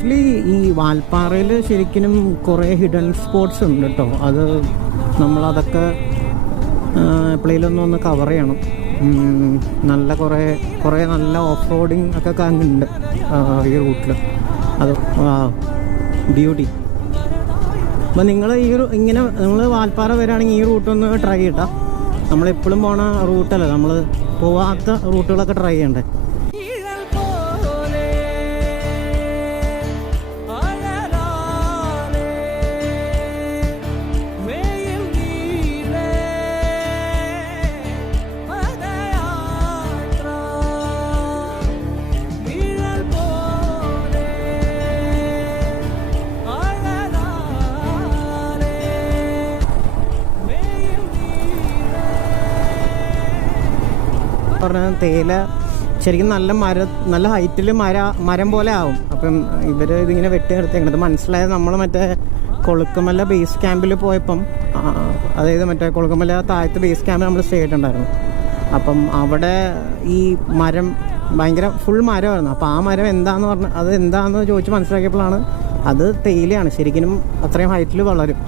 Actually ഈ വാൽപ്പാറയിൽ ശരിക്കും കുറേ ഹിഡൻ സ്പോട്ട്സ് ഉണ്ട് കേട്ടോ. അത് നമ്മളതൊക്കെ എപ്പോഴേലൊന്നും ഒന്ന് കവർ ചെയ്യണം. നല്ല കുറേ നല്ല ഓഫ് റോഡിങ് ഒക്കെ കാണുന്നുണ്ട് ഈ റൂട്ടിൽ. അത് ബ്യൂട്ടി. അപ്പോൾ നിങ്ങൾ ഇങ്ങനെ നിങ്ങൾ വാൽപ്പാറ വരികയാണെങ്കിൽ ഈ റൂട്ടൊന്ന് ട്രൈ ചെയ്യട്ടാ. നമ്മളെപ്പോഴും പോണ റൂട്ടല്ല, നമ്മൾ പോവാത്ത റൂട്ടുകളൊക്കെ ട്രൈ ചെയ്യണ്ടേ. പറഞ്ഞാൽ തേയില ശരിക്കും നല്ല ഹൈറ്റിൽ മരം പോലെ ആവും. അപ്പം ഇവർ ഇതിങ്ങനെ വെട്ടി നിർത്തിയേക്കണത് മനസ്സിലായത് നമ്മൾ മറ്റേ കൊളുക്കുമല ബേസ് ക്യാമ്പിൽ പോയപ്പം, അതായത് മറ്റേ കൊളുക്കുമല താഴത്ത് ബേസ് ക്യാമ്പിൽ നമ്മൾ സ്റ്റേ ചെയ്തിട്ടുണ്ടായിരുന്നു. അപ്പം അവിടെ ഈ മരം ഭയങ്കര ഫുൾ മരമായിരുന്നു. അപ്പോൾ ആ മരം എന്താണെന്ന് പറഞ്ഞാൽ അത് എന്താണെന്ന് ചോദിച്ച് മനസ്സിലാക്കിയപ്പോഴാണ് അത് തേയിലയാണ്. ശരിക്കും അത്രയും ഹൈറ്റിൽ വളരും.